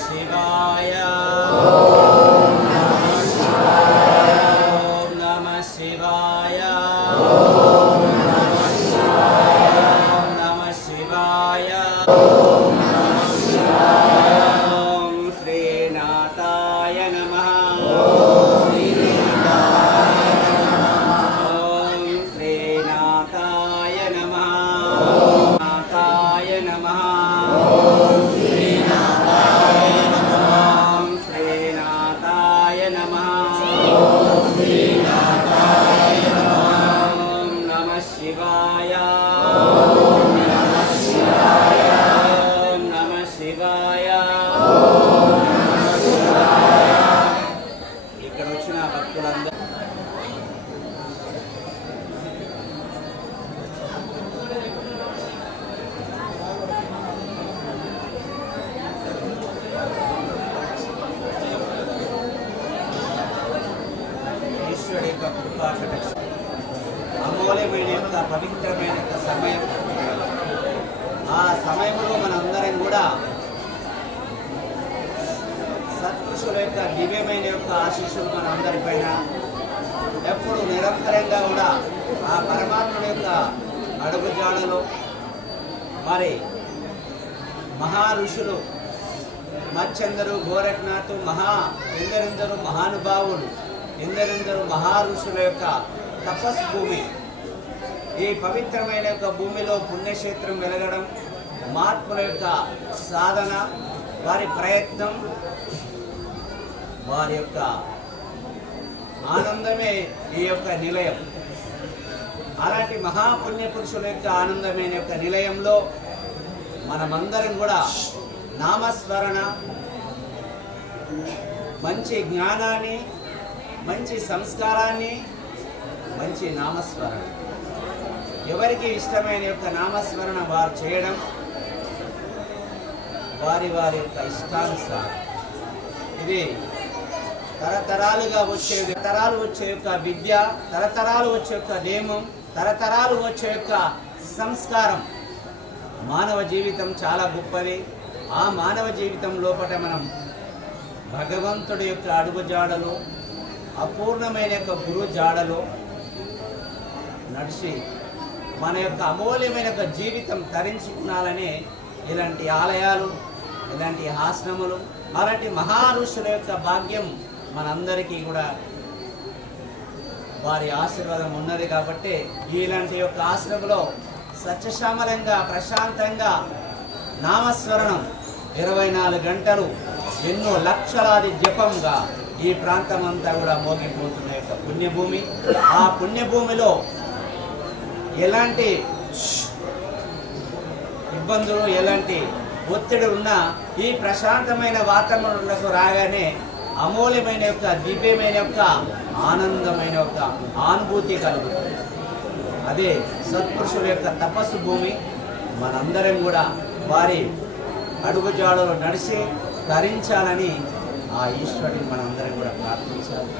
शिवाय అమూల్యమైన పవిత్రమైన సమయం. ఆ సమయంలో మనందరం కూడా సత్పురుషుల యొక్క దివ్యమైన యొక్క ఆశీస్సులు మన అందరిపైన ఎప్పుడు నిరంతరంగా కూడా ఆ పరమాత్మ యొక్క అడుగుజాడలో మరి మహా ఋషులు మత్స్యందరు గోరఖనాథ్ ఎందరెందరూ మహానుభావులు ఎందరెందరూ మహా ఋషుల యొక్క తపస్సు భూమి. ఈ పవిత్రమైన యొక్క భూమిలో పుణ్యక్షేత్రం వెలగడం, మహాత్ముల యొక్క సాధన, వారి ప్రయత్నం, వారి యొక్క ఆనందమే ఈ యొక్క నిలయం. అలాంటి మహాపుణ్య పురుషుల యొక్క ఆనందమైన యొక్క నిలయంలో మనమందరం కూడా నామస్మరణ, మంచి జ్ఞానాన్ని, మంచి సంస్కారాన్ని, మంచి నామస్మరణ, ఎవరికి ఇష్టమైన యొక్క నామస్మరణ వారు చేయడం, వారి వారి యొక్క ఇష్టానుసారం. ఇది తరతరాలుగా తరతరాలు వచ్చే యొక్క విద్య, తరతరాలు వచ్చే యొక్క నియమం, తరతరాలు వచ్చే యొక్క సంస్కారం. మానవ జీవితం చాలా గొప్పది. ఆ మానవ జీవితం లోపల మనం భగవంతుడి యొక్క అడుగుజాడలు, అపూర్ణమైన యొక్క గురు జాడలో నడిచి మన యొక్క అమూల్యమైన యొక్క జీవితం తరించుకున్నాలని ఇలాంటి ఆలయాలు, ఇలాంటి ఆశ్రమాలు, అలాంటి మహా ఋషుల యొక్క భాగ్యం మనందరికీ కూడా వారి ఆశీర్వాదం ఉన్నది. కాబట్టి ఇలాంటి యొక్క ఆశ్రమంలో సత్యశ్యామలంగా ప్రశాంతంగా నామస్మరణం 24 గంటలు ఎన్నో లక్షలాది జపంగా ఈ ప్రాంతం అంతా కూడా మోగిపోతున్న యొక్క పుణ్యభూమి. ఆ పుణ్యభూమిలో ఎలాంటి ఇబ్బందులు, ఎలాంటి ఒత్తిడి ఉన్నా ఈ ప్రశాంతమైన వాతావరణంలో రాగానే అమూల్యమైన యొక్క దివ్యమైన యొక్క ఆనందమైన యొక్క అనుభూతి కలుగుతుంది. అదే సత్పురుషుల యొక్క తపస్సు భూమి. మనందరం కూడా వారి అడుగుజాడలో నడిచి తరించాలని ఆ ఈశ్వరుని మనందరం కూడా ప్రార్థించాలి.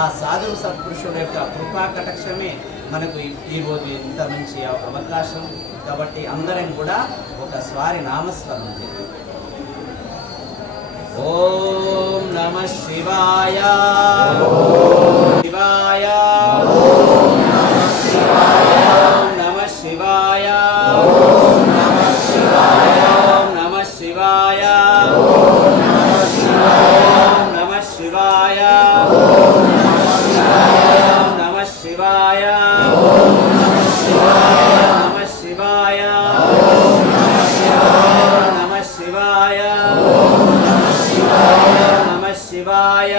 ఆ సాధువు సత్పురుషుల యొక్క కృపా కటాక్షమే మనకు ఈరోజు ఇంత మంచి అవకాశం. కాబట్టి అందరం కూడా ఒకసారి నామస్మరణ చేద్దాం. ఓం నమః శివాయ, శివాయ, ఓం నమః శివాయ, ఓం నమః శివాయ, ఓం నమః శివాయ, ఓం నమః శివాయ, ఓం నమః శివాయ, ఓం నమః శివాయ, ఓం నమః శివాయ, ఓం నమః శివాయ, ఓం నమః శివాయ, ఓం నమః శివాయ, ఓం నమః శివాయ,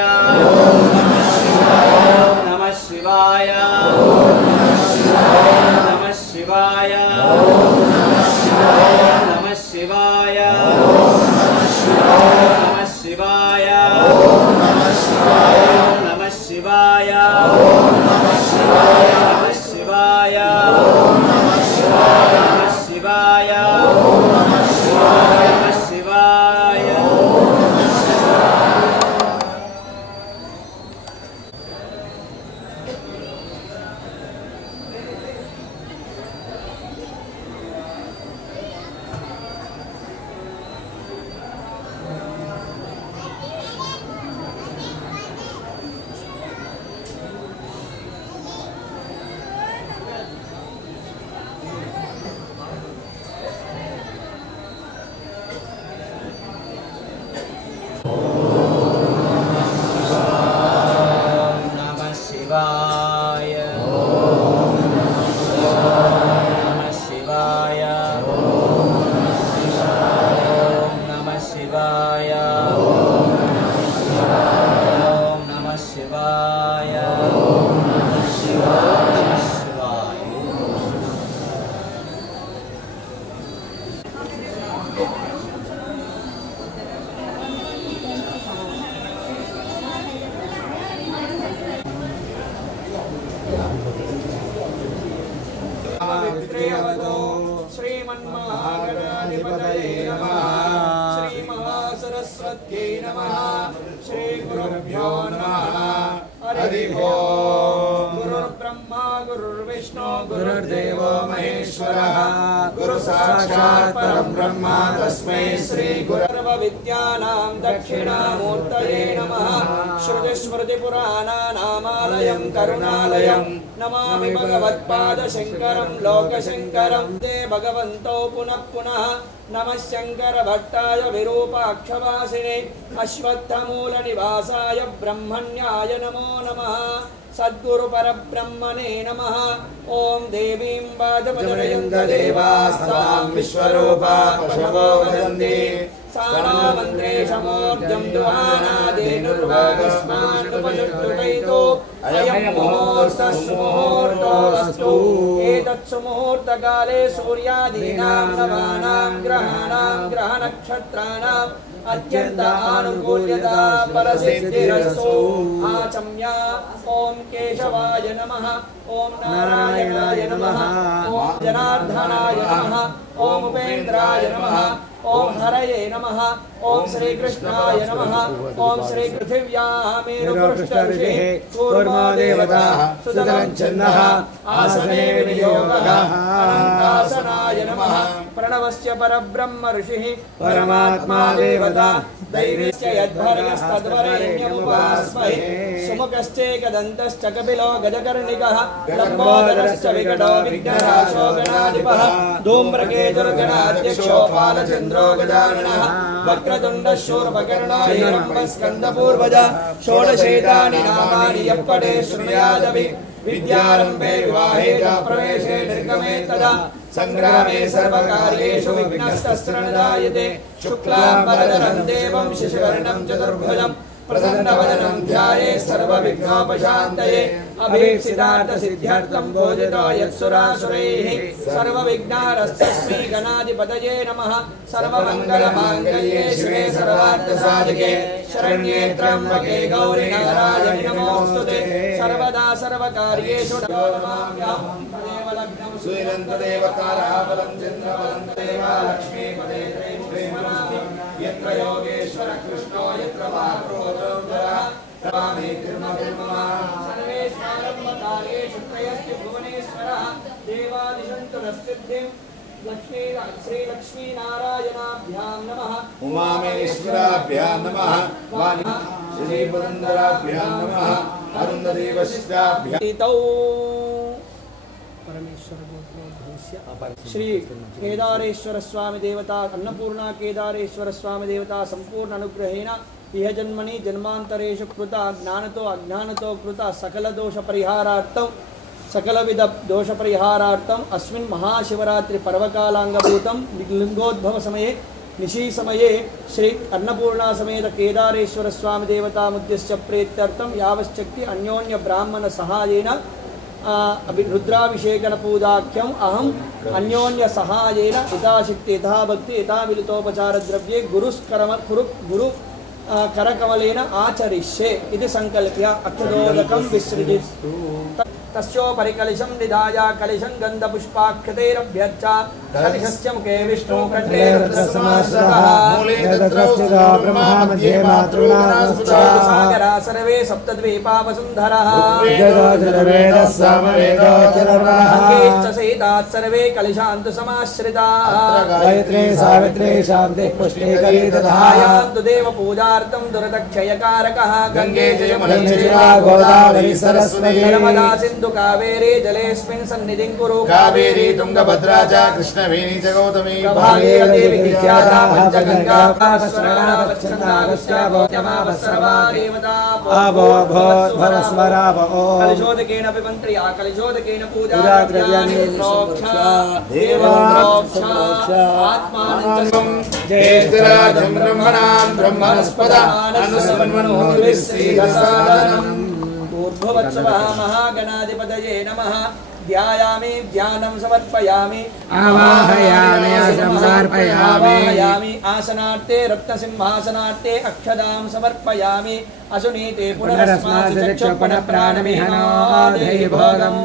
ఓం నమః శివాయ, ఓం నమః శివాయ, ఓం నమః శివాయ, ఓం నమః శివాయ, ఓం నమః శివాయ, ఓం నమః శివాయ, నమః శివాయ, ఓం నమః శివాయ, నమః శివాయ, ఓం నమః శివాయ, నమః శివాయ, ఓం నమః శివాయ. सरस्वत्यै नमः श्री गुरुभ्यो नमः हरि ओम गुरुर्ब्रह्मा गुरुर्विष्णु गुरुर्देवो महेश्वरः गुरु साक्षात् परब्रह्म तस्मै श्री गुरवे विद्यानां दक्षिणामूर्तये नमः श्रुतिस्मृतिपुराणानामालयं करुणालयं नमामि भगवत्पादशङ्करं लोकशङ्करं ते भगवन्तौ पुनः पुनः नमः शंकर भट्टाय विरूपाक्षवासिने अश्वत्थमूलनिवासाय ब्रह्मण्याय नमो नमः सद्गुरु परब्रह्मणे नमः ओम देवीं वाजपजनयन्त देवास्तां विश्वरूपा पशवो वदन्ति सानामन्त्रे समोर्जं दुहानादेनुर्वागस्मानुपजुष्टुकैतो अयं मुहूर्तस्मुहूर्तोऽस्तु एतत्सुमुहूर्तकाले सूर्यादीनां नवानां ग्रहाणां ग्रहनक्षत्राणाम् अत्यंत आनुकूल्यता परसिद्धिरस्तु आचम्य ओम केशवाय नमः ओम नारायणाय नमः ओम जनार्दनाय नमः ओम उपेन्द्राय नमः ओम हरये नमः ओम श्री कृष्णाय नमः ओम श्री पृथिव्यामेरुपृष्ठऋषिः कूर्मा देवता सुदलञ्छन्दः आसने विनियोगः अनन्तासनाय नमः प्रणवस्य परब्रह्म ऋषिः परमात्मा देवता दैवीश्च यद्भर्गस्तद्वरेण्यमुपास्महे सुमुखश्चैकदन्तश्च कपिलो गजकर्णिकः लम्बोदरश्च विकटो विघ्नराजो गणाधिपः धूम्रकेतुर्गणाध्यक्षो बालचन्द्रो गजाननः वक्रतुण्डः शूर्पकर्णो हिरण्यः स्कन्दपूर्वजः षोडशैतानि नामानि यः पठे शृणुयादपि विद्यारम्भे विवाहे च प्रवेशे निर्गमे तदा संग्रामे सर्वकार्येषु विघ्नस्तस्य न जायते शुक्लाम्बरधरं देवं शशिवर्णं चतुर्भुजं प्रसन्नवदनं ध्यायेत् सर्वविघ्नोपशान्तये अभीप्सितार्थसिद्ध्यर्थं बोधितो यत्सुरासुरैः सर्वविघ्नारस्तस्मै गणाधिपतये नमः सर्वमङ्गलमाङ्गल्ये शिवे सर्वार्थसाधिके शरण्ये त्र्यम्बके गौरि नारायणि नमोऽस्तुते सर्वदा सर्वकार्येषु नमाम्यहं तदेव लग्नं सुयन्तदेवताराबलं चन्द्रबलं देवा लक्ष्मीपदे प्रेमनामि यत्र योगेश्वर कृष्णो यत्र वाक्रोधरः रामे कृष्णः सर्वेश्वरम्भकार्येषु त्रयस्य भुवनेश्वरः देवादिशन्तु नस्सिद्धिं लक्ष्मी श्री लक्ष्मी नारायणाभ्यां नमः उमामेश्वराभ्यां नमः श्री पुरन्दराभ्यां नमः अरुन्धदेवशिष्टाभ्यां श्री केदारेश्वर स्वामी देवता अन्नपूर्णा केदारेश्वर स्वामी देवता संपूर्ण अनुग्रहेण इह जन्मनि जन्मांतरेषु कृत ज्ञानतो अज्ञानतो कृत सकल दोष परिहारार्थं सकलविध दोष परिहारार्थम् अस्मिन् महाशिवरात्रि पर्वकालांगभूतं लिंगोद्भव समये निशी समये श्री अन्नपूर्णा समेत केदारेश्वर स्वामी देवता मुद्यस्य प्रीत्यर्थं यावश्चक्ति अन्योन्य ब्राह्मण सहायेन रुद्राभिषेकन पूजाख्यम अहम अन्योन्य सहायेन यथाशक्ति यथा भक्ति यथा विलितोपचार द्रव्ये गुरु करकमलेन आचरिष्ये इति संकल्प्य अक्षदोदकं विसृजित् तस्योपरि कलिशं निधाय कलिशं गन्धपुष्पाक्षतैरभ्यर्च कलिशस्य मुखे विष्णु कंठे रुद्रसमाश्रितः मूले तत्रस्थितो ब्रह्मा मध्ये मातृनामस्तः सागरा सर्वे सप्तद्वीपा वसुन्धरः वेदः सामवेदो चतुर्वर्णः अंगेश्च सहितात् सर्वे कलिशान्तु समाश्रिताः गायत्री सावित्री शान्तिः पुष्टिकरी धायान्तु देव पूजार्थं दुरदक्षयकारकः गंगे च यमुने गोदावरी सरस्वती नर्मदा सिन्धु कावेरी जलेऽस्मिन् सन्निधिं कुरु कावेरी तुंगभद्रा च कृष्णवेणी च गौतमी भागीरथी विख्याता पंचगंगा सर्वा देवता कलिशोदकेन पिबन्त्र्या कलिशोदकेन पूजाद्रव्याणि प्रोक्षा देवप्रोक्षा आत्मानं जयेतराजं ब्रह्मणां ब्रह्मणस्पद अनुसन्मन्मोदिस्सीदसादनम् ऊर्ध्ववत्सवः महागणाधिपतये नमः ध्यायामि ध्यानं समर्पयामि आवाहयामि समर्पयामि आवाहयामि आसनार्थे रत्नसिंहासनार्थे अक्षदां समर्पयामि असुनीते पुनरस्मात् चक्षुपण प्राणमिहनादेभोगम्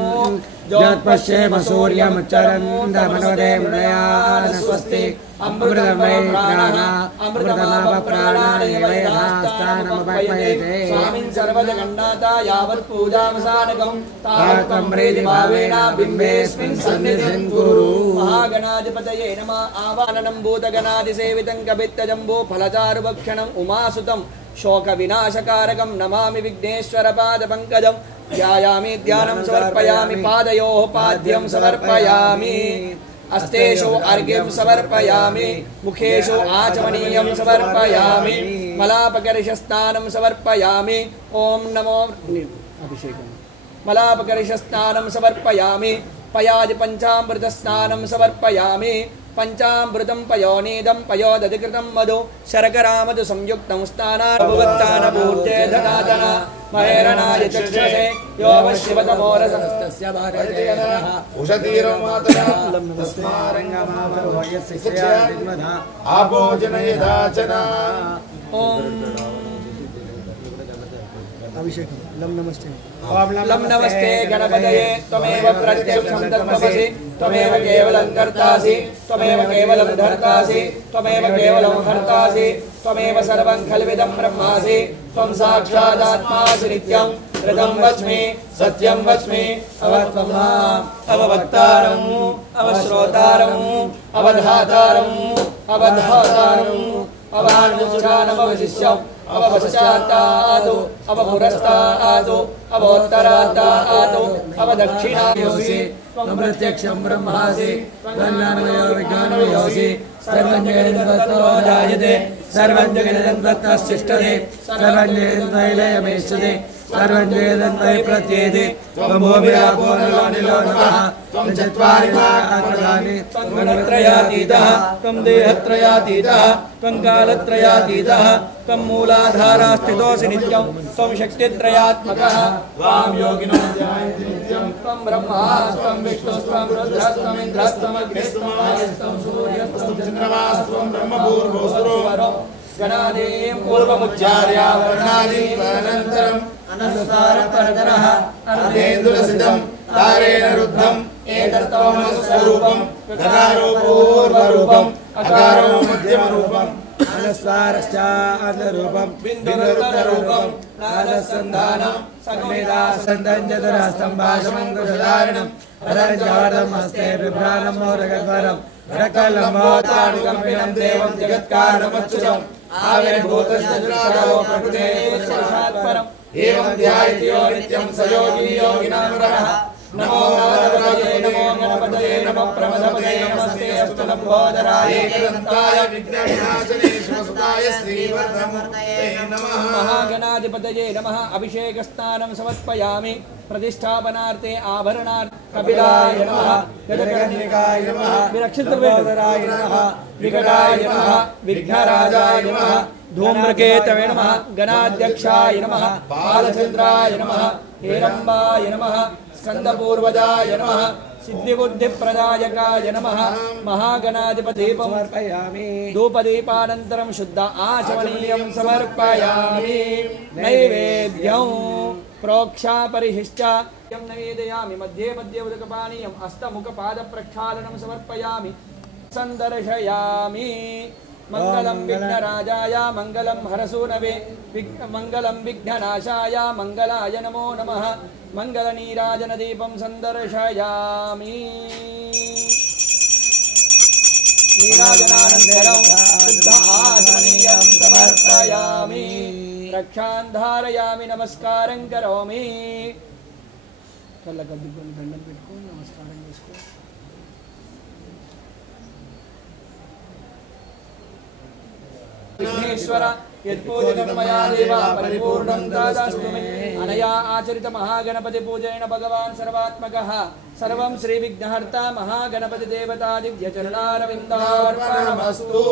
जोत्पश्येम सूर्यमुच्चरन्दमनोदे मृळयान स्वस्ति अमृतमय प्राणः अमृतमाप प्राणानेवयथास्थानमुपैते स्वामिन् सर्वजगन्नाथा यावत् पूजामसानकं तावत् प्रीतिभावेन बिम्बेऽस्मिन् सन्निधिं कुरु महागणाधिपतये नमः आवाहनं भूतगणादिसेवितं कपित्तजम्बो फलचारुभक्षणम् उमासुतं शोकविनाशकारकं नमामि विघ्नेश्वरपादपङ्कजं ध्यायामि ध्यानं समर्पयामि पादयोः पाद्यं समर्पयामि अस्तेषु अर्घ्यं समर्पयामि मुखेषु आचमनीयं समर्पयामि मलापकर्षस्नानं समर्पयामि ॐ नमो अभिषेकं मलापकर्षस्नानं समर्पयामि पयादि पञ्चामृतस्नानं समर्पयामि पंचामृतं पयोनीदं पयोदधिकृतं मधु शर्करामधु संयुक्तं स्नानानुभवत्तानपूर्ते धनादन महेरणाय चक्षसे यो वशिवतमोरसस्तस्य भारतेनः उषतीरं मातरः तस्मारङ्गमावरोयस्य आभोजनयदाचना ॐ अभिषेकं लं नमस्ते लं नमस्ते गणपतये त्वमेव प्रत्यक्षं तत्त्वमसि त्वमेव केवलं कर्तासि त्वमेव केवलं धर्तासि त्वमेव केवलं हर्तासि त्वमेव सर्वं खल्विदं ब्रह्मासि त्वं साक्षादात्मासि नित्यं ऋतं वच्मि सत्यं वच्मि अवत्वमाम् अववक्तारम् अवश्रोतारम् अवधातारम् अवधातारम् अवानुष्ठानमवशिष्यम् अवपश्चात्तादु अवपुरस्तादु अवोत्तरात्तादु अवदक्षिणायोसि त्वं प्रत्यक्षं ब्रह्मासि त्वन्नामयो विज्ञानमयोसि सर्वं जगदन्तो जायते सर्वं जगदन्वत्तस्तिष्ठते सर्वं जगदन्वैलयमेष्यते सर्वं जगदन्वै प्रत्येते त्वं भूमिरापो नलो नमः त्वं चत्वारि महात्मनानि त्वं गुणत्रयातीतः त्वं देहत्रयातीतः त्वं कालत्रयातीतः त्वं मूलाधारास्थितोऽसि नित्यं त्वं शक्तित्रयात्मकः त्वां योगिनो ध्यायन्ति नित्यं त्वं ब्रह्मा त्वं विष्णुस्त्वं रुद्रस्त्वं इन्द्रस्त्वं अग्निस्त्वं वायुस्त्वं सूर्यस्त्वं चन्द्रमास्त्वं ब्रह्मभूर्भुवस्वरो गणादीं पूर्वमुच्चार्य वर्णादीं अनन्तरम् अनुसारपरतरः अर्धेन्दुलसितं तारेण रुद्धम् एतत्त्वमनुस्वरूपं गकारो पूर्वरूपम् अकारो मध्यमरूपम् अनुस्वारश्चार्धरूपं बिन्दुरुत्तररूपं नादसन्धानं समेदासन्दं चतुरहस्तं भाषमङ्कुशधारिणम् अदञ्जवर्धं हस्ते बिभ्राणं मोदकध्वरं रकलम्बोतानुकम्पिनं देवं जगत्कारणमच्युतम् आविर्भूतश्चतुरादो प्रकृतेः साक्षात्परम् एवं ध्यायति यो नित्यं स योगी योगिनामरः नमो नारायणाय नमो गणपतये नमो प्रमदपते नमस्ते अस्तु लम्बोदराय एकदन्ताय विघ्नविनाशने शिवसुताय श्रीवर्धमूर्तये नमः महागणाधिपतये नमः अभिषेकस्नानं समर्पयामि प्रतिष्ठापनार्थे आभरणार्थे कपिलाय नमः गजकर्णिकाय नमः विरक्षितवेदराय नमः विकटाय नमः विघ्नराजाय नमः धूम्रकेतवे नमः गणाध्यक्षाय नमः बालचन्द्राय नमः हेरम्बाय नमः स्कन्दपूर्वजाय नमः सिद्धिबुद्धिप्रदायकाय नमः महागणाधिपदीपं समर्पयामि धूपदीपानन्तरं शुद्ध आचमनीयं समर्पयामि नैवेद्यं प्रोक्षापरिशिष्टा यं नैवेदयामि मध्ये मध्ये उदकपानीयम् हस्तमुखपादप्रक्षालनं समर्पयामि सन्दर्शयामि मंगलम विघ्नराजाय मंगलम हरसूनवे मंगलम विघ्ननाशाय मंगलाय नमो नमः मंगलनीराजनदीपं सन्दर्शयामि नीराजनानन्तरं शुद्ध आचमनीयं समर्पयामि रक्षां धारयामि नमस्कारं करोमि कल्लकद्दुకొని దండం పెట్టుకొని నమస్కారం చేసుకో विघ्नेश्वर यत्पूजितं मया देव परिपूर्णं तदास्तु मे अनया आचरित महागणपति पूजनेन भगवान् सर्वात्मकः सर्वं श्री विघ्नहर्ता महागणपति देवता दिव्य चरणारविन्दार्पणमस्तु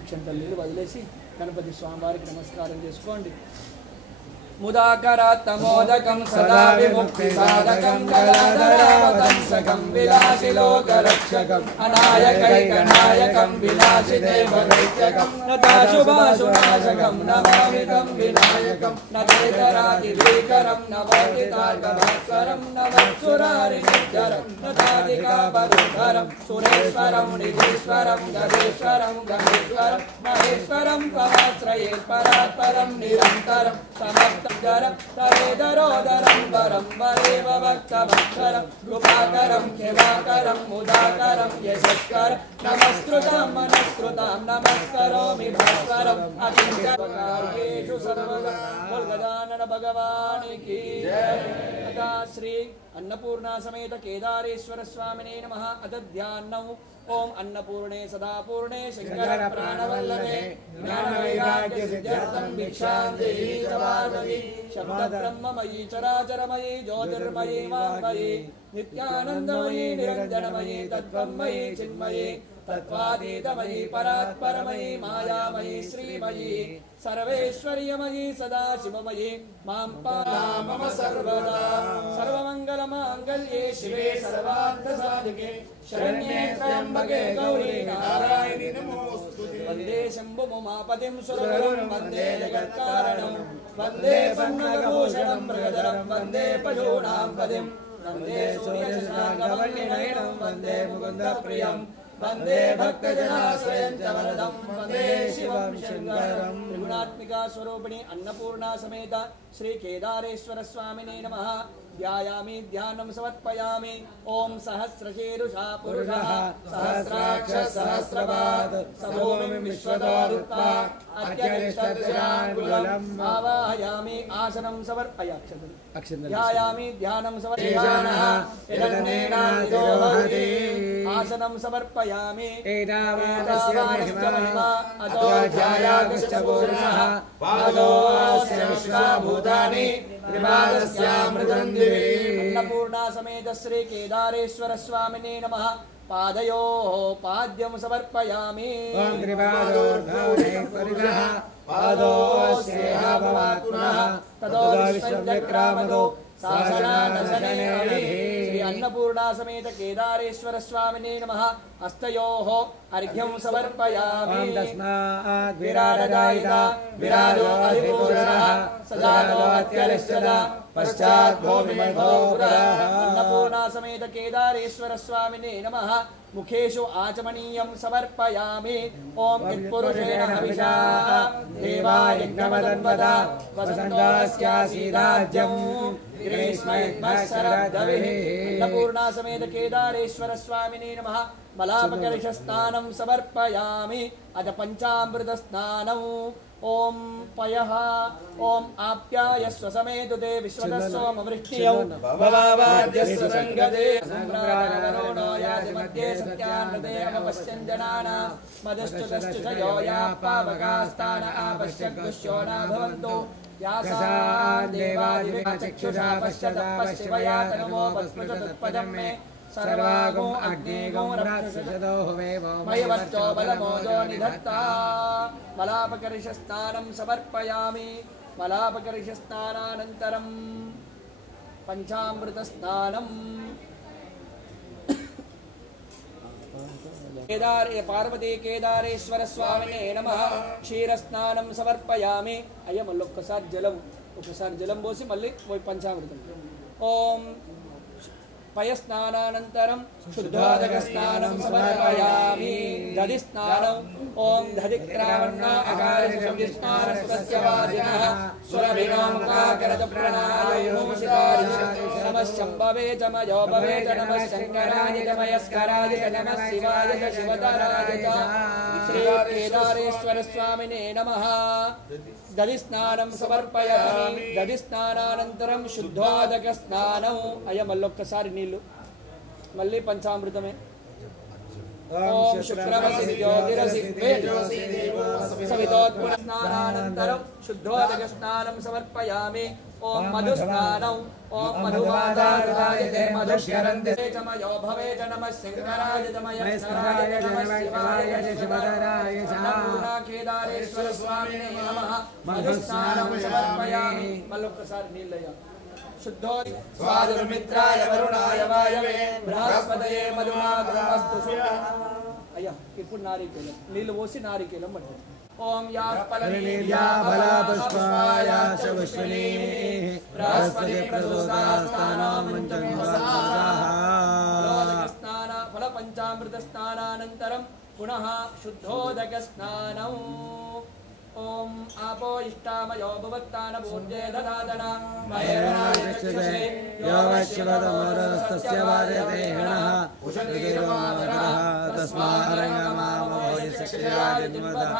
అక్షంతలు వదిలేసి గణపతి స్వామి వారికి నమస్కారం చేసుకోండి मुदाकरात्तमोदकं सदा विमुक्तिसाधकं गदाधरावतंसकं विलासिलोकरक्षकम् अनायकैकनायकं विलासिदेवदैत्यकं नताशुभाशुनाशकं नमामि तं विनायकं न चेतरादिभीकरं न वर्तितार्कभास्करं न वत्सुरारिनिर्जरं न तादिकापरुधरं सुरेश्वरं निधीश्वरं गणेश्वरं गणेश्वरं महेश्वरं त्वमाश्रये परात्परं निरन्तरं समस्तधरं तरेदरोदरं वरं वरेव भक्तभक्तरं कृपाकरं क्षमाकरं मुदाकरं यशस्करं नमस्कृतां मनस्कृतां नमस्करोमि भास्करम् अकिञ्चनकार्येषु सर्वदा गजानन भगवान् की जय। तथा श्री अन्नपूर्णा समेत केदारेश्वर स्वामिने नमः। अथ ध्यानौ ओम अन्नपूर्णे सदापूर्णे शंकर प्राणवल्लभे ज्ञानवैराग्य सिद्ध्यर्थं भिक्षां देहि च पार्वती शब्द ब्रह्ममयी चराचरमयी ज्योतिर्मयी वाङ्मयी नित्यानन्दमयी निरञ्जनमयी तत्त्वमयी चिन्मयी तत्त्वातीतमयी परात्परमयी मायामयी श्रीमयी सर्वेश्वर्यमयी सदाशिवमयी मां पाहि मम सर्वदा। सर्वमङ्गलमाङ्गल्ये शिवे सर्वार्थसाधिके शरण्ये त्र्यम्बके गौरी नारायणि नमोऽस्तुते। वन्दे शम्भुमुमापतिं सुरगुरुं वन्दे जगत्कारणं वन्दे पन्नगभूषणं मृगधरं वन्दे पशूनां पदिं वन्दे सूर्यशशाङ्कवर्णिनयनं वन्दे मुकुन्दप्रियं वन्दे भक्तजनाश्रयं च वरदं वन्दे शिवं शङ्करं। त्रिगुणात्मिका स्वरूपिणी अन्नपूर्णा समेत श्री केदारेश्वर स्वामिने नमः। ध्यायामि ध्यानं समर्पयामि। ओम सहस्रशीर्षा पुरुषः सहस्राक्ष सहस्रपाद समोमिं विश्वदोरुत्वा अत्यरिष्टदशाङ्गुलम् आवाहयामि। आसनं समर्पयामि। ध्यायामि ध्यानं समर्पयामि। आसनं समर्पयामि। अतो ध्यायागश्च पुरुषः पादोऽस्य विश्वभूतानि अन्नपूर्णा समेत श्री केदारेश्वर स्वामिने नमः। पादयोः पाद्यं समर्पयामि। श्री अन्नपूर्णा समेत केदारेश्वर स्वामिने नमः। हस्तयोः अर्घ्यं समर्पयामि। विराजो अधिपूषणः सजातो अत्यरिष्टदा पश्चात् भूमिमधो पुरः। अन्नपूर्णा समेत केदारेश्वर स्वामिने नमः। मुखेषु आचमनीयं समर्पयामि। ओम यत्पुरुषेण हविषा देवा यज्ञमदन्वदा वसन्तोऽस्यासीदाज्यं ग्रीष्मैर्भशरद्दविः। अन्नपूर्णा समेत केदारेश्वर स्वामिने नमः। मलापकर्षस्नानं समर्पयामि। अथ पञ्चामृतस्नानम्। ओम पयः ओम आप्यायस्व समेतुते विश्वतस्सोमवृष्टियौ भवावाद्यस्व संगते सम्राटवरुणो याति मध्ये सत्यान्नते अपश्यन् जनानां मदश्चुतश्चयो या पावकास्तान आपश्यग्गुष्यो न भवन्तु यासान् देवादिवा चक्षुषा पश्यतः पश्चिमया तनमोपस्मृतत्पदं मे सर्वागो अग्निगो राक्षसदो हुवेवो मयवच्चो बलमोदो निधत्ता। मलापकर्षस्नानं समर्पयामि। मलापकर्षस्नानानन्तरं पञ्चामृतस्नानम्। पार्वती केदारेश्वर स्वामिने नमः। क्षीरस्नानं समर्पयामि। अय्य मल्ल ఒక్కసారి జలం పోసి మళ్ళీ పంచామృతం। ఓం पयस्नानानन्तरं शुद्धोदकस्नानं समर्पयामि। दधिस्नानं ओम दधिक्रामण्णा अकारिशब्दिस्नानस्तस्य वादिनः सुरभिनोमुखाकरतप्रणायोमुषितारिः नमः शम्भवे च मयो भवे च नमः शङ्कराय च मयस्कराय च नमः शिवाय च शिवतराय च। श्री केदारेश्वर स्वामिने नमः। दधिस्नानं समर्पयामि। दधिस्नानानन्तरं शुद्धोदकस्नानं। अयं మళ్ళొక్కసారి నీళ్ళు మళ్ళీ పంచామృతమే ओम शुक्रमसि ज्योतिरसि तेजोसि सवितोत्पुनस्नानानन्तरं शुद्धोदकस्नानं समर्पयामि ओम मधुस्नानम् ओम मधुमादारुदायते मधुश्चरन्ते चमयो भवेत नमः सिंहराय तमयस्कराय नमः शिवाय शिवधराय केदारेश्वर स्वामिने नमः मधुस्नानं समर्पयामि मल्लप्रसाद नीलय शुद्धो स्वादुर्मित्राय वरुणाय वायवे बृहस्पतये मधुमातरमस्तु अय्या ఇప్పుడు నారికేలం నీళ్ళు పోసి నారికేలం పట్టాలి ओम या फलनीया फला पुष्पाय च पुष्पिनी बृहस्पति प्रदोषास्थानां पंचमस्नान फल पंचामृत स्नानानन्तरं पुनः शुद्धोदक स्नानम् ओम आपो इष्टामयो भवत्तान भूर्जे ददादना महेरणायक्षसे योगशिवतमोरस्तस्य वार्यते हणः उषतीर्मादरः तस्मारङ्गमामोहिषक्षयादिन्वदः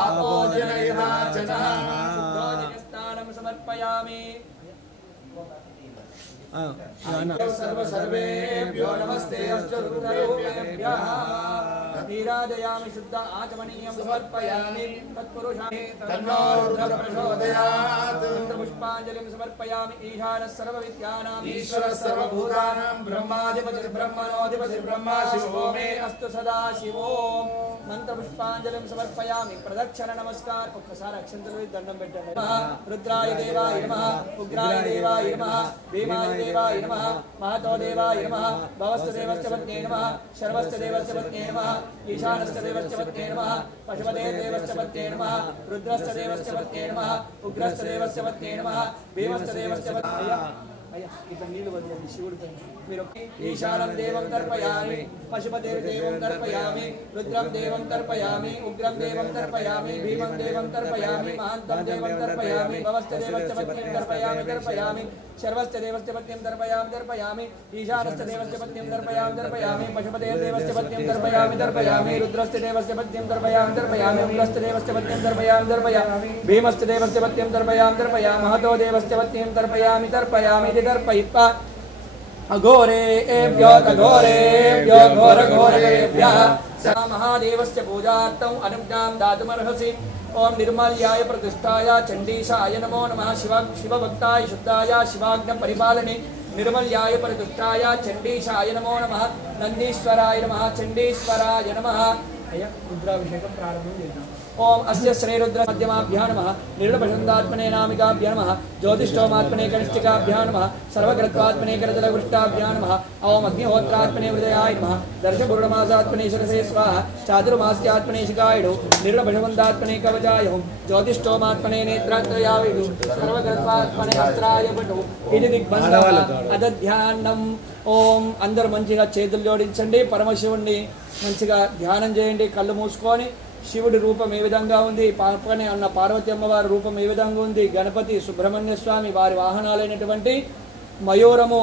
आपो जनयिता जनः शुद्धोदकस्नानं समर्पयामि सर्वेभ्यो नमस्ते अष्टरूपेभ्यः नीराजयामि शुद्ध आचमनीयं समर्पयामि तत्पुरुषाय तन्नो रुद्रः प्रचोदयात् पुष्पाञ्जलिं समर्पयामि ईशानः सर्वविद्यानाम् ईश्वरः सर्वभूतानां ब्रह्माधिपतिः ब्रह्मणोऽधिपतिः ब्रह्मा शिवो मे अस्तु सदा शिवो मंत्रपुष्पाञ्जलिं समर्पयामि प्रदक्षिण नमस्कार ఒక్కసారి అక్షంతలు దండం పెట్టండి రుద్రాయ దేవాయ నమః ఉగ్రాయ దేవాయ నమః భీమాయ దేవాయ నమః మహతో దేవాయ నమః భవస్త దేవస్య పత్నే నమః శర్వస్య దేవస్య పత్నే నమః ఈశానస్య దేవస్య పత్నే నమః పశుపతే దేవస్య పత్నే నమః రుద్రస్య దేవస్య పత్నే నమః ఉగ్రస్య దేవస్య పత్నే నమః భీమస్య దేవస్య పత్నే అయ్యా ఇట్లా నీళ్ళు వదిలేండి శివుడి పైన మీరు ఈశానం దేవం తర్పయామి పశుపతే దేవం తర్పయామి రుద్రం దేవం తర్పయామి ఉగ్రం దేవం తర్పయామి భీమం దేవం తర్పయామి మహాంతం దేవం తర్పయామి భవస్య దేవస్య పత్నిం తర్పయామి తర్పయామి శర్వస్య దేవస్య పత్నిం తర్పయామి తర్పయామి ఈశానస్య దేవస్య పత్నిం తర్పయామి తర్పయామి పశుపతే దేవస్య పత్నిం తర్పయామి తర్పయామి రుద్రస్య దేవస్య పత్నిం తర్పయామి తర్పయామి ఉగ్రస్య దేవస్య పత్నిం తర్పయామి తర్పయామి భీమస్య దేవస్య పత్నిం తర్పయామి తర్పయామి మహతో దేవస్య పత్నిం తర్పయామి తర్పయామి దర్పయిత్వా अघोरेभ्यो तघोरेभ्यो घोरघोरेभ्यः स महादेवस्य पूजार्थम् अनुज्ञां दातुमर्हसि ओम निर्मल्याय प्रतिष्ठाय चण्डीशाय नमो नमः शिवभक्ताय शुद्धाय शिवाज्ञ परिपालने निर्मल्याय प्रतिष्ठाय चण्डीशाय नमो नमः नन्दीश्वराय नमः चण्डीश्वराय नमः अय्या रुद्राभिषेकं प्रारम्भं చేద్దాం ओम अस्य श्रीरुद्र मध्यमाभ्यां नमः निर्णपशन्दात्मने नामिकाभ्यां नमः ज्योतिष्ठोमात्मने कनिष्ठिकाभ्यां नमः सर्वकृत्वात्मने करतलवृष्टाभ्यां नमः ओम अग्निहोत्रात्मने हृदयाय नमः दर्शपूर्णमासात्मने शिरसे स्वाहा चातुर्मास्यात्मने शिखायडो निर्णपशन्दात्मने कवचाय ओम ज्योतिष्ठोमात्मने नेत्रात्रयाय सर्वकृत्वात्मने अस्त्राय पटो इति दिग्बन्धः अदध्यानं ओम अंदर మంచిగా చేతులు జోడించండి పరమశివుణ్ణి మంచిగా ధ్యానం చేయండి కళ్ళు మూసుకొని శివుడి రూపం ఏ విధంగా ఉంది పక్కనే ఉన్న పార్వతి అమ్మవారి రూపం ఏ విధంగా ఉంది గణపతి సుబ్రహ్మణ్య స్వామి వారి వాహనాలైనటువంటి మయూరము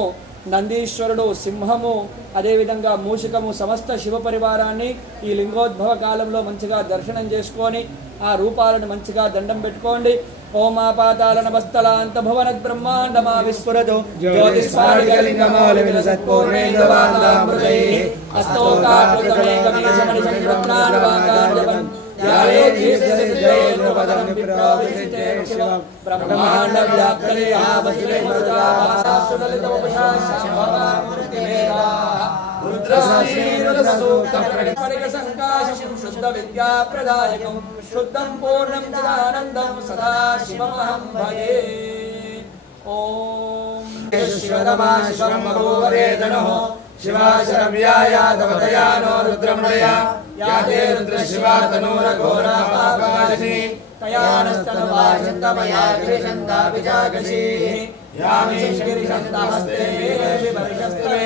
నందీశ్వరుడు సింహము అదేవిధంగా మూషికము సమస్త శివ పరివారాన్ని ఈ లింగోద్భవ కాలంలో మంచిగా దర్శనం చేసుకొని ఆ రూపాలను మంచిగా దండం పెట్టుకోండి ओमापाताल नमस्तलांत भुवनद् ब्रह्मांडमा विस्फुरतु ज्योतिस्फाटिकलिंगमौलिमिन्दवान्दामृतैः अस्तोकाकृतमेकमीशमणिशङ्कृत्राणवाकार्यवन् यावे जीवसिद्धेन्द्रपदं विप्रोविशिष्टे शिवं ब्रह्माण्डव्याप्तलेहा वसुले मरुदाभासासुललितोपशाशाभवामूर्तिमेधा रुद्रश्रीरुद्रसूक्तप्रणिपणिकसङ्काशं शुद्धविद्याप्रदायकं शुद्धं पूर्णं चिदानन्दं सदा शिवमहं भजे ॐ शिवतमा शिवं बभूवरेदनः शिवाशरव्यायादवतया नो रुद्रमृया या ते रुद्रशिवा तनूरघोरा पापकाशिनी तया नस्तनवाचन्दमया गिरिशन्ताभिजागशीः यामे गिरिशन्तहस्ते विवर्षस्त्वे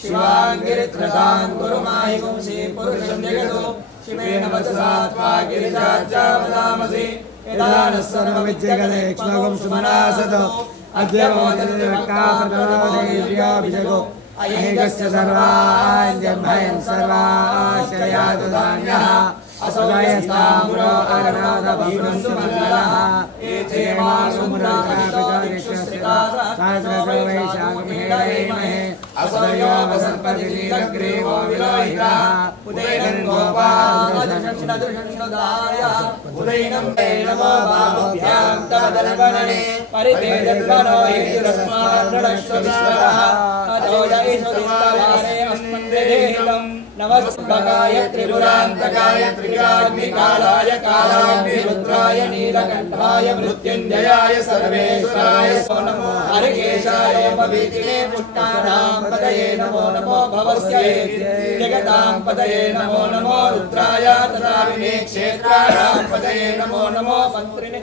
शिवाङ्गिरित्रतां गुरुमाहि पुंसि पुरुषं जगतो शिवेन वचसा त्वा गिरिजाज्जा वदामसि यदा नः सर्वविद्यगणेक्ष्मगुं सुमनासतो अद्य मोदनिर्वक्तापदोदेव्याभिषेको अयैकस्य सर्वाञ्जन्मयन् सर्वाश्रयातु धान्यः असुभयस्ताम्रो अगनादभीमं सुमङ्गलः एते मासुमुराकापितरिक्षस्थिता सहस्रसर्वैषागमहे सोयो वसर्पतिग्रीवो विलोहिता उदैनं गोपादशक्षणदाय उदैनं ते नमो बाहुभ्यां तव दर्पणे परितेजद्वनो हिरस्मान्नश्वरः अतोदयिषु दिष्टवारे अस्मन्देहितं नमस्काय त्रिपुरान्तकाय त्रिकाग्निकालाय कालाग्निरुद्राय नीलकण्ठाय मृत्युञ्जयाय सर्वेश्वराय नमो हरिकेशाय पवित्रे पुष्टानां पतये नमो नमो भवस्यै जगतां पतये नमो नमो रुद्राय तथा विनेक्षेत्राणां पतये नमो नमो मन्त्रिणे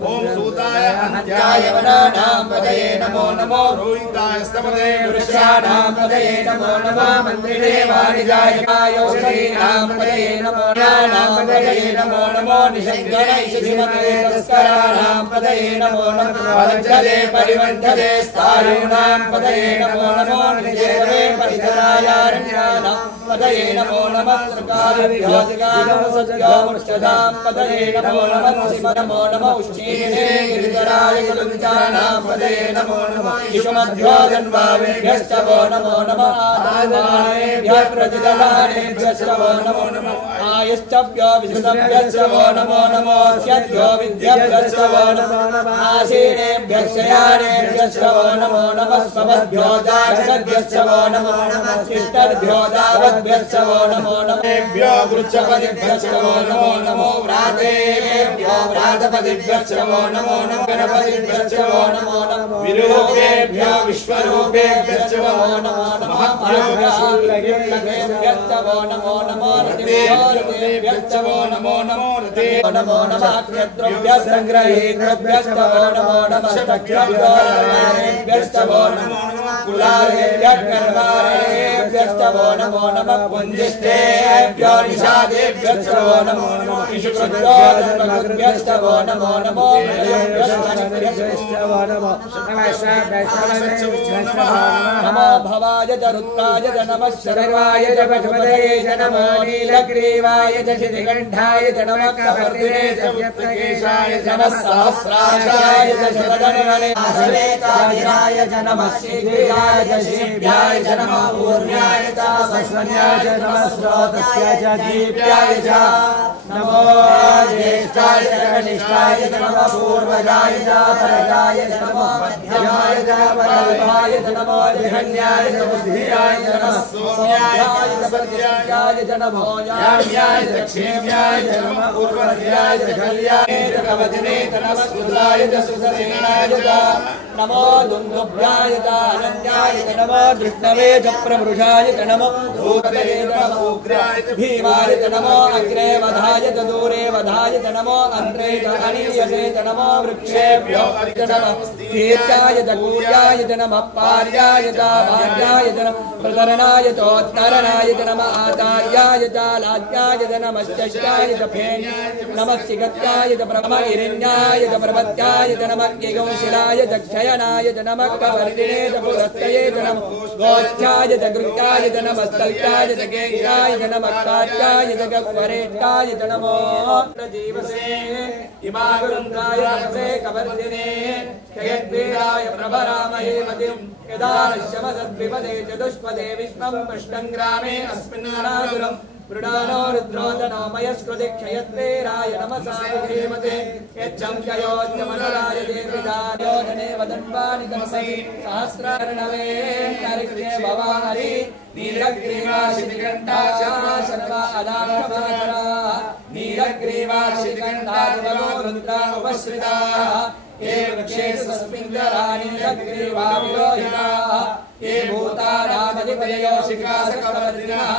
ओम सूताय अन्त्याय वनानां पतये नमो नमो रोहिताय स्तपते वृक्षाणां पतये नमो नमो मन्त्रिणे वाणिजाय औषधीनां पतये नमो नानां पतये नमो नमो निषङ्गणैषधिमते तस्कराणां पतये नमो नमो वज्रदे परिवर्धते स्थायूणां पतये नमो नमो निजेवे परिधरायारण्यानां पतये नमो नमः सर्गादिव्योजगामसद्योमृष्टदां पतये नमो नमः नमो नमः गिरिधराय कुलुञ्चानां पतये नमो नमः युष्मध्योजन्वावेभ्यश्च वो नमो नमः आदानेभ्यः प्रतिदलानेभ्यश्च वो नमो नमः आयश्चभ्यो विशुद्धभ्यश्च वो नमो नमो स्यभ्यो विद्यभ्यश्च वो नमो नमः आसीनेभ्यश्च यानेभ्यश्च वो नमो नमः स्वभ्यो दाक्षभ्यश्च वो नमो नमः शिष्टभ्यो दावद्भ्यश्च वो नमो नमः वृक्षपतिभ्यश्च वो नमो नमो व्रातेभ्यो व्रातपतिभ्यश्च वो नमो नमो गणपतिभ्यश्च वो नमो नमो विरूपेभ्यो विश्वरूपेभ्यश्च वो नमो नमः महाभ्यश्च वो नमो नमो रतिभ्यश्च वो नमो नमो नमो नमः क्षद्रव्यसङ्ग्रहेभ्यश्च वो नमो नमः तक्षभ्यश्च वो नमो नमः कुलालेभ्यश्च वो नमो नमः पुञ्जिष्ठेभ्यो निषादेभ्यश्च वो नमो नमः विशुभ्यश्च वो नमो नमो नमो भवाय च रुद्राय च नमः शर्वाय च पशुपतये च नमो नीलग्रीवाय च शितिकण्ठाय च नमः कपर्दिने च व्यक्तकेशाय च नमः सहस्राक्षाय च शतधन्वने आश्वेताधिराय च नमः शीघ्राय च शीभ्याय च नमः ऊर्ण्याय च सस्वन्याय च नमः स्रोतस्याय च दीप्याय च नमो ज्येष्ठाय च कनिष्ठाय च नमः पूर्वजाय च परजाय च नमो मध्यमाय च परल्पाय च नमो जघन्याय च बुद्धियाय च नमः सोम्याय च प्रत्यक्षाय च नमो याम्याय च क्षेम्याय च नमः पूर्वज्याय च कल्याय च कवचने च नमः सुधाय च सुदर्शनाय च नमो दुन्दुभ्याय च अनन्याय च नमो दृष्टवे च प्रमृषाय च नमो धूतवे च नमो उग्राय च भीमाय च नमो अग्रे वधाय च दूरे वधाय च नमो अन्त्रे च अनीयसे च नमो वृक्षेभ्यो च नमः तीर्थाय च कूर्याय च नमः पार्याय च भार्याय च नमः प्रतरणाय चोत्तरणाय च नमः आचार्याय च लाज्याय च नमः षष्ट्याय च फेन्याय नमः सिगत्याय च प्रभमहिरण्याय च प्रपत्याय च नमः यगंशिलाय च क्षयनाय च नमः कवर्दिने च पुरस्तये च नमः गोच्छाय च गृह्याय च नमः स्थल्याय च गेयाय च नमः काट्याय च गह्वरेष्ठाय च नमो प्रजीवसे इमागुरुन्द्राय नमसे कवर्दिने क्षयद्वीराय प्रभरामहे मतिं यदा नश्यमसद्विपदे चतुष्पदे विष्णं पुष्टङ्ग्रामे अस्मिन्नानादुरम् मृडानो रुद्रोदनो मयस्कृति क्षयद्वीराय नमसा धीमते यच्छं कयोज्ञमनुराय देवदायोधने वदन्वानि तमसि सहस्रार्णवे करिष्ये भवामरि नीलग्रीवाशितिकण्ठा शर्वा अदाक्षमाचरा नीलग्रीवाशितिकण्ठादिवलो रुद्रा उपश्रिताः ये वृक्षेषु तस्मिन्धरा नीलग्रीवा विलोहिताः ये भूतानामधिपतयो शिखासकवर्धिनः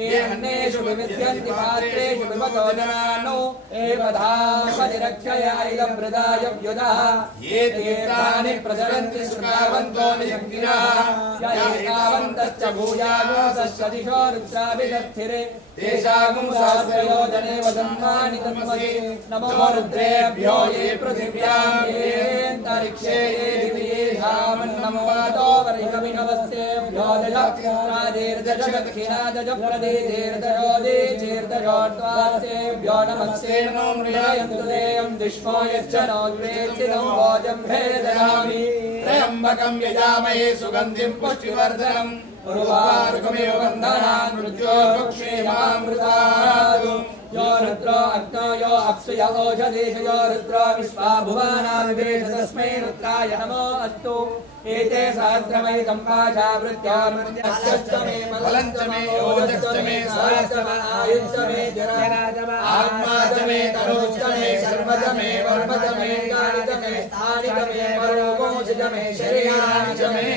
ये अन्येषु विविध्यन्ति पात्रेषु विमतो जनानो ये पदापतिरक्षयाय वृदाय व्युदः ये तीर्थानि प्रचरन्ति श्रुतावन्तो निशङ्किनः एतावन्तश्च भूयागुंसश्च दिशो रुद्राभिदस्थिरे तेषागुं सहस्रयोजने वदन्वानि तन्मये नमो रुद्रेभ्यो ये पृथिव्यां येऽन्तरिक्षे ये दिवि येषामन्नमो वातो वर्षविनवस्तेभ्यो दश दक्षिणादश प्रदेशेर्दशोदीचेर्दशोर्ध्वास्तेभ्यो नमस्ते नो मृळयन्तु देयं दिष्मो यच्च नोग्रेचिदं भोजं भेदयामि त्र्यम्बकं यजामहे सुगन्धिं पुष्टिवर्धनम् उर्वारुकमेव बन्धनान् मृत्योर्मुक्षेमामृतात् यो रुद्रो अग्नो यो अप्सु य ओषधीश यो रुद्रो विश्वा भुवनादिवेश तस्मै रुद्राय नमो अस्तु एते सहस्रमयितं पाशावृत्यामृत्यश्च मे बलञ्च मे ओजश्च मे सहश्च मे आयुश्च मे जराच मे आत्मा च मे तनुश्च मे शर्मच मे वर्मच मे कानि च मे स्थानि च मे परोगोंश च मे शरीराणि च मे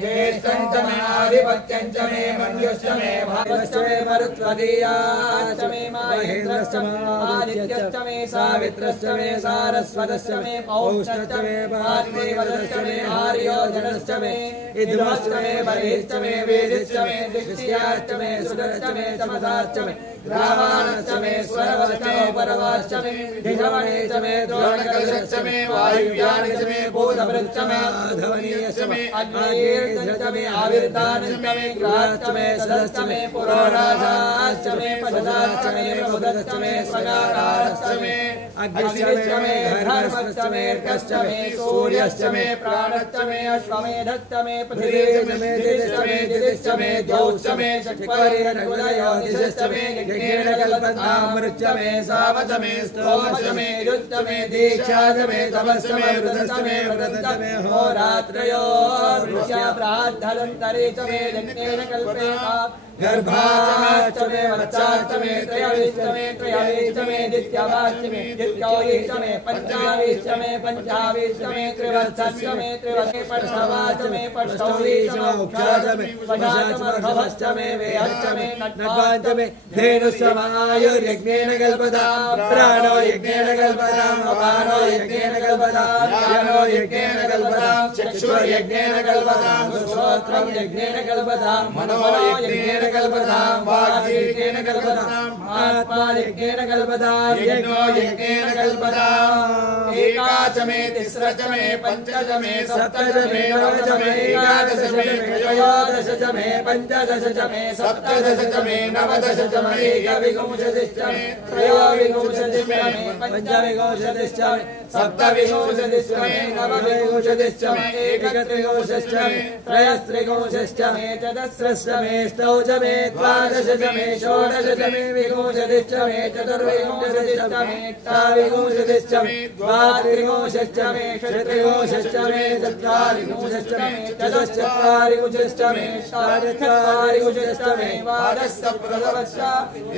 ज्येष्ठं च मे आधिपत्यं च मे मन्युश्च मे भावश्च मे मरुत्वदीयाश्च मे महेन्द्रश्च मे आदित्यश्च मे सावित्रश्च मे सारस्वतश्च मे पौष्णश्च मे भान्वैवतश्च मे आर्योजनश्च मे इन्द्रश्च मे बलिश्च मे वेदिश्च मे दिष्ट्याश्च मे सुदश्च मे तमसाश्च मे रामाणश्च मे स्वरवश्च मे परवाश्च मे धिषवणे च मे द्रोणकलशश्च मे वायुव्यानि च मे भूतभृच्च मे आधवनीयश्च मे अग्निर्दश्च मे आविर्दानश्च मे ग्राश्च मे सदश्च मे पुरोराजाश्च मे पशुदाश्च मे बुधश्च मे स्वगाकारश्च मे अग्निश्च मे धर्मश्च मे अर्कश्च मे सूर्यश्च मे प्राणश्च मे अश्वमेधश्च मे पृथिवीश्च मे दिदिश्च मे दिदिश्च मे द्यौश्च मे शक्तिर्नकुलयो दिशश्च मे यज्ञेन कल्पतामृच्च मे सावच मे स्तोमच मे युश्च मे दीक्षा च मे तपश्च मे व्रतश्च मे व्रतश्च मे होरात्रयोर्वृष्या प्राद्धलन्तरे च मे यज्ञेन कल्पेता गर्भाच्च मे वत्साच्च मे त्रयविश्च मे दित्यावाच्च मे दित्योविश्च मे पञ्चाविश्च मे पञ्चाविश्च मे त्रिवत्सश्च मे त्रिवत्से पष्टवाच्च मे पष्टौविश्च मे उक्षाच्च मे वशाच्च मर्धवश्च मे वेहश्च मे नट्वाच्च मे धेनुश्च आयुर्यज्ञेन कल्पताम् प्राणो यज्ञेन कल्पताम् अपानो यज्ञेन कल्पताम् ज्ञानो यज्ञेन कल्पताम् चक्षुर्यज्ञेन कल्पताम् श्रोत्रं यज्ञेन कल्पताम् मनो यज्ञेन कल्पताम् वाग्यज्ञेन कल्पताम् आत्मा यज्ञेन कल्पताम् यज्ञो यज्ञेन कल्पताम् एकाच मे तिस्र च मे पञ्च च मे सप्त च मे नव च मे एकादश च मे त्रयोदश च मे पञ्चदश च मे सप्तदश च मे नवदश च मे एकविंशतिश्च मे त्रयोविंशतिश्च मे पञ्चविंशतिश्च मे सप्तविंशतिश्च मे नवविंशतिश्च मे एकत्रिंशतिश्च मे त्रयस्त्रिंशतिश्च मे चतुस्रश्च मे अष्टौ च मे द्वादश च मे षोडश च मे विंशतिश्च मे चतुर्विंशतिश्च मे अष्टाविंशतिश्च मे द्वात्रिंशतिश्च मे षट्त्रिंशतिश्च मे चत्वारिंशतिश्च मे चतुश्चत्वारिंशतिश्च मे षट्चत्वारिंशतिश्च मे द्वादशसप्तदश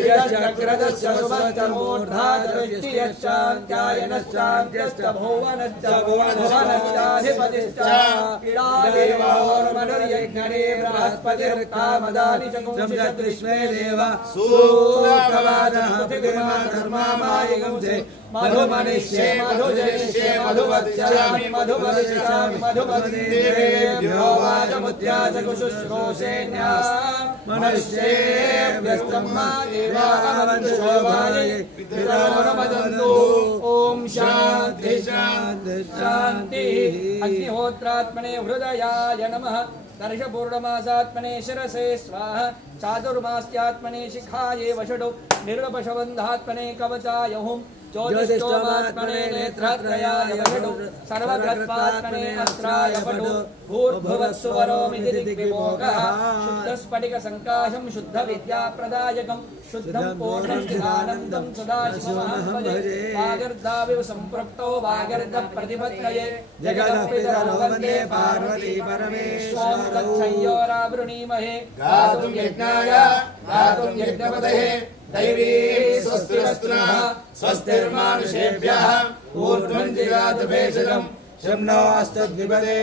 यश्चक्रदश सुवर्धमूर्धादृष्टियश्चान्त्यायनश्चान्त्यश्च भुवनश्च भुवनश्चाधिपतिश्च इडादेवोर्मनुर्यज्ञने बृहस्पतिर्कामदानि च कुंशद्विश्वे देव सूकवादः धर्मामायिगुंसे मधुमनिष्ये मधुजनिष्ये मधुवत्स्यामि मधुवदिष्यामि मधुवदेभ्यो वाचमुद्याचकुशुश्रूषेण्यः मनुष्येभ्यस्तम्मा देवावन्तु शोभायै विद्रोणमदन्तु ॐ शान्ति शान्ति शान्तिः अग्निहोत्रात्मने हृदयाय नमः दर्शपूर्णमासात्मने शिरसे स्वाहा चातुर्मास्यात्मने शिखाये वषडो निर्वपशबन्धात्मने कवचाय हुं ज्योतिष्ठोमात्मने नेत्रत्रयाय वषडो सर्वगत्वात्मने अस्त्राय वषडो भूर्भुवस्सुवरोमिति दिग्विमोघः शुद्धस्फटिकसङ्काशं शुद्धविद्याप्रदायकं शुद्धं पूर्णं चिदानन्दं सदाशिवमहं भजे वागर्धाविव सम्पृक्तो वागर्धप्रतिपत्तये जगदपितरौ वन्दे पार्वती परमेश्वरौ तच्छयोरावृणीमहे गातुं यज्ञाय गातुं यज्ञपतये दैवी स्वस्तिरस्तु नः स्वस्तिर्मानुषेभ्यः ऊर्ध्वं जिगातु भेषजम् शं नो अस्तद्विपदे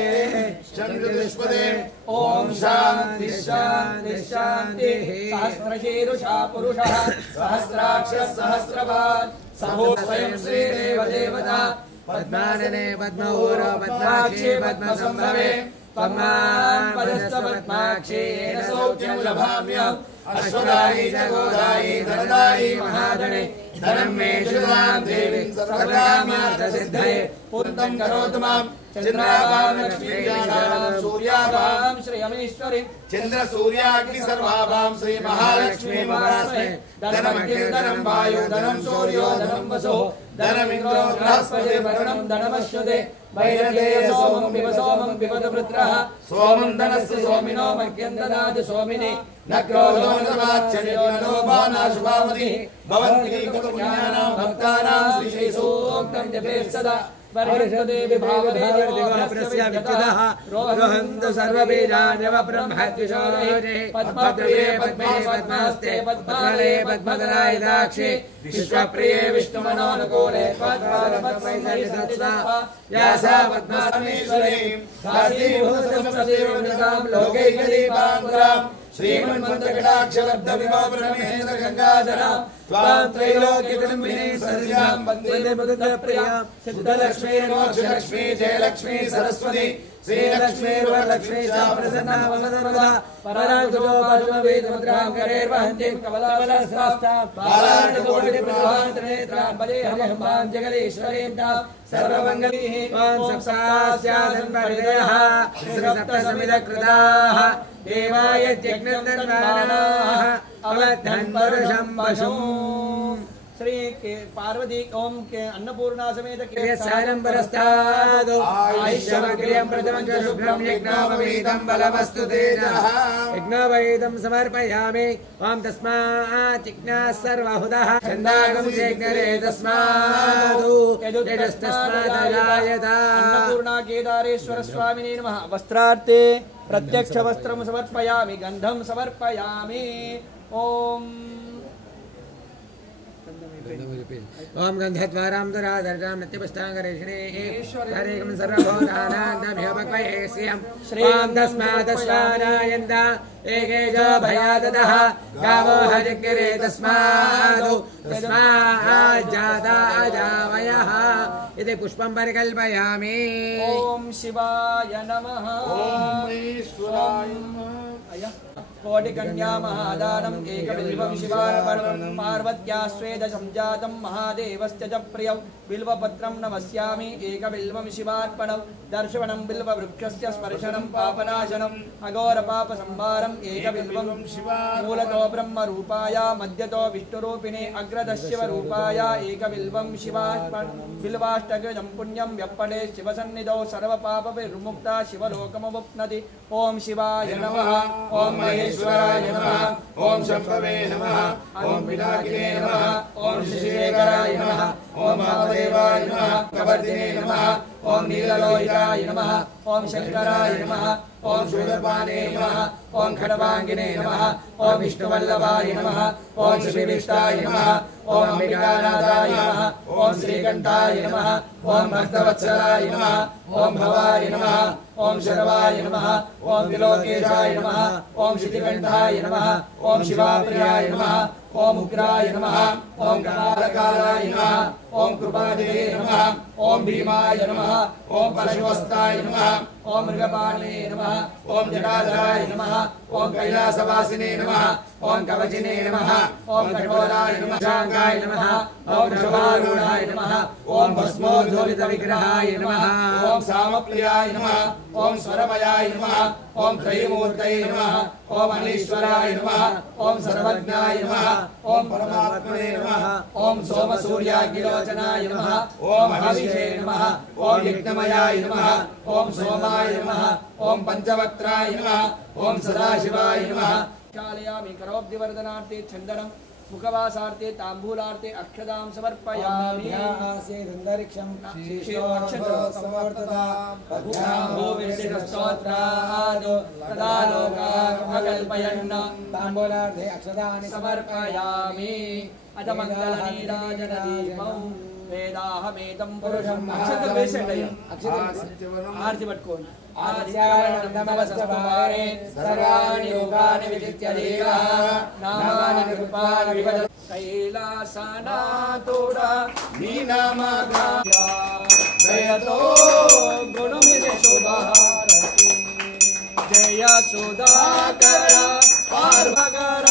शं चतुष्पदे ॐ शान्ति शान्ति शान्तिः सहस्रशीरुषा पुरुषः सहस्राक्षः सहस्रपात् सहो स्वयं श्रीदेव देवता पद्मानने पद्मऊरो पद्माक्षे पद्मसंभवे पद्मान् पदस्थ पद्माक्षे येन सौख्यं लभाम्यहम् अश्वदायी च गोदायी धनदायी महाधने धनं मे शुभां देवी सर्वकामार्थसिद्धये पूर्णं करोतु मां चन्द्राभां लक्ष्मीभां सूर्याभां श्रियमीश्वरी चन्द्र सूर्याग्नि सर्वाभां श्री महालक्ष्मी महास्मै धनमग्निर्धनं वायु धनं सूर्यो धनं वसुः धनमिन्द्रो बृहस्पति वरुणं धनमश्नुते वैरतेय सोमं पिबत वृत्रः सोमं धनस्य सोमिनो मह्यं ददाति सोमिनि न क्रोधो न वात्सल्यो न लोभो न शुभावतिः भवन्ति कुतुपुण्यानां भक्तानां श्रीसूक्तं जपेत् सदा वर्षदेवी भावदेवस्य विद्युतः रोहन्तु सर्वबीजान्यव ब्रह्मद्विषोरे पद्मप्रिये पद्मे पद्मास्ते पद्मालये पद्मदलायदाक्षि विश्वप्रिये विष्णुमनोनुकूले पद्मालपद्मैसरितत्सा यासा पद्मासमेश्वरीं दासीभूतसंसदेवनितां लोकैकदीपाङ्कुरां श्रीमन्मन्दकटाक्षलब्धविभवब्रह्मेन्द्र गङ्गाधरां त्वां त्रैलोक्यकुटुम्बिनीं सर्वां वन्दे मुकुन्दप्रियां सिद्धलक्ष्मी मोक्षलक्ष्मी जयलक्ष्मी सरस्वती श्रीलक्ष्मीर्वरलक्ष्मी च प्रसन्ना वरदा पराङ्कुशोपशुभवेदमुद्रां करेर्वहन्तीं कमलवलसहस्तां बालार्णकोटिप्रभान्तनेत्रां वदेहमहं जगदीश्वरीं तां सर्वमङ्गलीः ॐ सप्तास्यादन्वहृदयः सप्तसमिधकृताः देवाय यज्ञन्दन्वानाः अवद्धन्वरुषं वशुम् श्री पार्वती ओम के अन्नपूर्णा समेत के सारंबरस्तादो आयुष्यमग्रियं प्रथमं च शुभ्रं यज्ञोपवीतं बलवस्तु तेजः यज्ञोपवीतं समर्पयामि ओम तस्मात् यज्ञः सर्वहुतः छन्दागं यज्ञरे तस्मात् यजस्तस्मात् अन्नपूर्णा केदारेश्वर स्वामिने नमः वस्त्रार्थे प्रत्यक्ष वस्त्रं समर्पयामि गंधं समर्पयामि ओम ओम गंधद्वारां दुरादर्शां नित्यपुष्टाङ्गरेषिणे हरेकं सर्वभूतानां भगवये श्रियं तस्मादश्वानायन्द एकेजो भयादतः गावो हरिगिरे तस्माज्जाता अजावयः इति पुष्पं परिकल्पयामि ओम शिवाय नमः ओम ईश्वराय कोटिकन्या महादानम् एकबिल्वं शिवार्पणं पार्वत्या स्वेदसंजातं महादेवस्य च प्रियं बिल्वपत्रं नमस्यामि एकबिल्वं शिवार्पणं दर्शनं बिल्ववृक्षस्य स्पर्शनं पापनाशनम् अघोरपापसंहारम् एकबिल्वं मूलतो ब्रह्मरूपाय मध्यतो विष्णुरूपिणे अग्रदशिवरूपाय एकबिल्वं शिवार्पणं बिल्वाष्टकं पुण्यं व्यप्पडे शिवसन्निधौ सर्वपापविर्मुक्ता शिवलोकमवप्नोति ओम शिवाय नमः ओम महेश्वराय नमः ओम शंभवे नमः ओम पिनाकिने नमः ओम शशिशेखराय नमः ओम महादेवाय नमः कवर्दिने नमः ओम नीललोहिताय नमः ओम शंकराय नमः ओम शूलपाणे नमः ओम खडवांगिने नमः ओम विष्णुवल्लभाय नमः ओम श्रीविष्टाय नमः ओम अंबिकानाथाय नमः ओम श्रीकंठाय नमः ओम भक्तवत्सलाय नमः ओम भवाय नमः ओम शर्वाय नमः ओम त्रिलोकेशाय नमः ओम श्रीकंठाय नमः ओम शिवाप्रियाय नमः ओम उग्राय नमः ओम कालकालाय नमः ओम कृपादिने नमः ओम भीमाय नमः ओम परशुवस्ताय नमः ओम मृगपाणे नमः ओम जटाधराय नमः ओम कैलासवासिने नमः ओम कवचिने नमः ओम कठोराय नमः शांगाय नमः ओम शोभारूढाय नमः ओम भस्मोद्धूलित विग्रहाय नमः ओम सामप्रियाय नमः ओम स्वरमयाय नमः ओम त्रयीमूर्तये नमः ओम अनीश्वराय नमः ओम सर्वज्ञाय नमः ओम परमात्मने नमः ओम सोमसूर्याग्निलोचनाय नमः ओम हविषे नमः ओम यज्ञमयाय नमः ओम सोमाय नमः ओम पंचवक्त्राय नमः ओम सदाशिवाय नमः चालयामि करोब्धिवर्धनार्थे चन्दनं मुखवासार्थे ताम्बूलार्थे अक्षदां समर्पयामि आसेदन्तरिक्षं तदा लोकाकल्पयन् ताम्बूलार्थे अक्षदानि समर्पयामि अथ मङ्गलनीराजनदीपं वेदाहमेतं पुरुषं आरती पट्कोंడి आदित्यावन्दमस्तवारे सर्वाणि योगानि विजित्य देवः नामानि कृपाणि विभज कैलासनाथोडा नीनामगा जयतो गुणमिति शुभहारति जय सुधाकर पार्वकर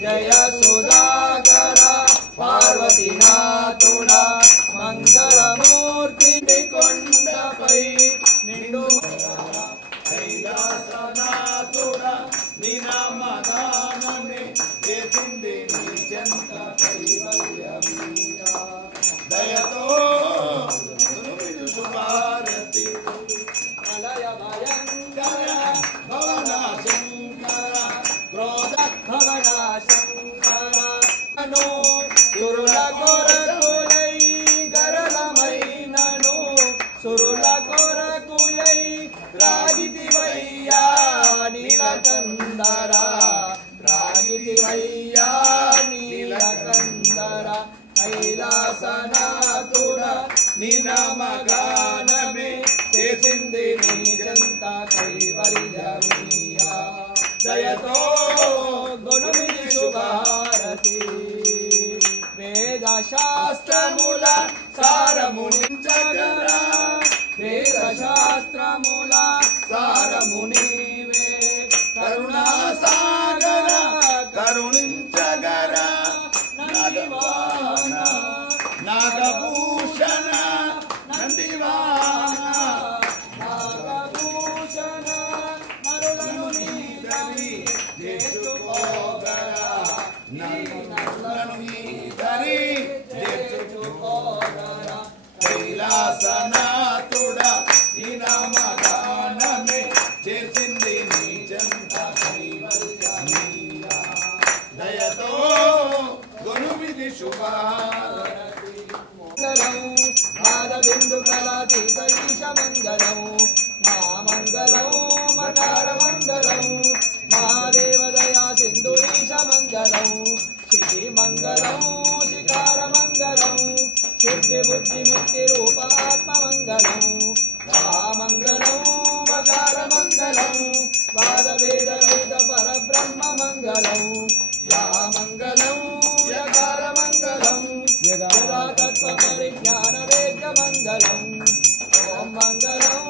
जय सुधाकर पार्वतीनाथोडा मंगलमूर्ति निकुंडपै निंडु कैलासनाथोडा निनामदानमे देसिंदे निचंत कैवल्यमीरा दया హారతి ప్రళయ భయంకర భవనాశంకర క్రోధ భవనాశంకర నను సురుల కొరకులై గరళమైనను సురుల కొరకులై రాగితివయ్యా నీలకందర రాగితివయ్యా నీలకందర కైలాసనాథుడ నినామగానమే చేసింది నీ చెంత కైవల్యమీయా దయతో గుణమిది శుభారతి వేద శాస్త్రముల సారమునించగరా వేద శాస్త్రముల సారమునివే కరుణాసాగర కరుణించగరా నాగవాహన నాగభూషణ నందివాహన నాగభూషణ నరులను నీదరి చేర్చుకోగరా నన్ను నీదరి చేర్చుకోగరా కైలాసనాథుడ నినామగానమే చేసింది నీ చెంత కైవల్యమీయా దయతో గొనుమిది శుభారతి మంగళం నాదబిందు కళాతీత ఈశ మంగళం మా మంగళం మకార మంగళం మహాదేవదయా సింధు ఈశ మంగళం శ్రీ మంగళం శిఖార మంగళం సిద్ధి బుద్ధి ముక్తి రూప ఆత్మ మంగళం మంగళం మకార మంగళం వాద వేద వేద పరబ్రహ్మ మంగళం యా మంగళం యకార మంగళం యదా తత్వ పరిజ్ఞాన వేద్య మంగళం ఓం మంగళం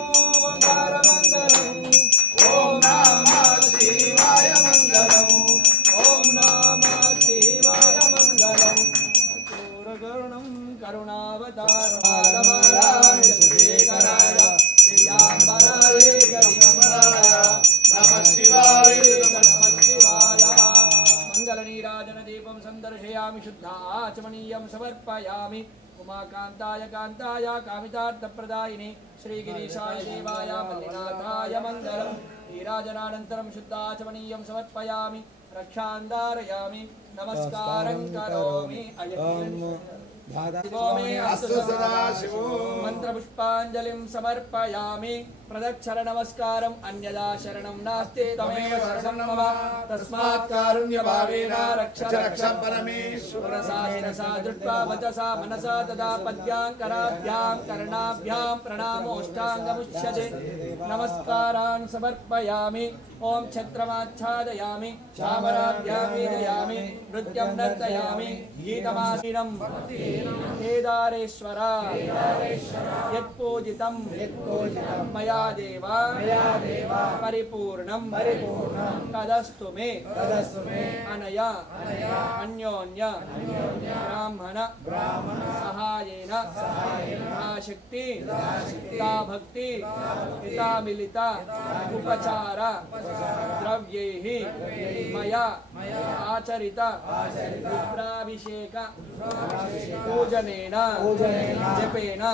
ఓంకార మంగళం ఓం నమః శివాయ మంగళం ఓం నమః శివాయ మంగళం కరుణం కరుణావతారాయ శ్రీకరాయ శ్రీయాంబరాయ గరిమరాయ నమః శివాయ నమః శివాయ మంగళనీరాజన దీపం సందర్శయామి శుద్ధ ఆచమనీయం సమర్పయామి ఉమాకాంతాయ కాంతాయ కామితార్థప్రదాయిని శ్రీగిరీశాయ దేవాయ మల్లినాథాయ మంగళం నీరాజనానంతరం శుద్ధాచమనీయం సమర్పయామి రక్షాంధారయామి నమస్కారం కరోమి అస్తు సదాశివో మంత్రపుష్పాంజలిం సమర్పయామి ప్రదక్షిణ నమస్కారం అన్యదా శరణం నాస్తి త్వమేవ శరణం మమ తస్మాత్ కారుణ్యభావేన రక్ష రక్ష పరమేశ్వర పురసాహినసా దృష్ట్వా వచసా మనసా తదా పద్యాం కరాభ్యాం కర్ణాభ్యాం ప్రణామోష్టాంగముచ్యతే నమస్కారాన్ సమర్పయామి ఓం ఛత్రమాచ్ఛాదయామి చామరాభ్యాం వీరయామి నృత్యం నర్తయామి గీతమాసీనం కేదారేశ్వర యత్పూజితం మయా దేవ పరిపూర్ణం తదస్తు మే అనయా అన్యోన్య బ్రాహ్మణ సహాయేన శక్తి భక్తి మిలిత ఉపచార ద్రవ్యైః మయా ఆచరిత రుద్రాభిషేక పూజనేన జపేన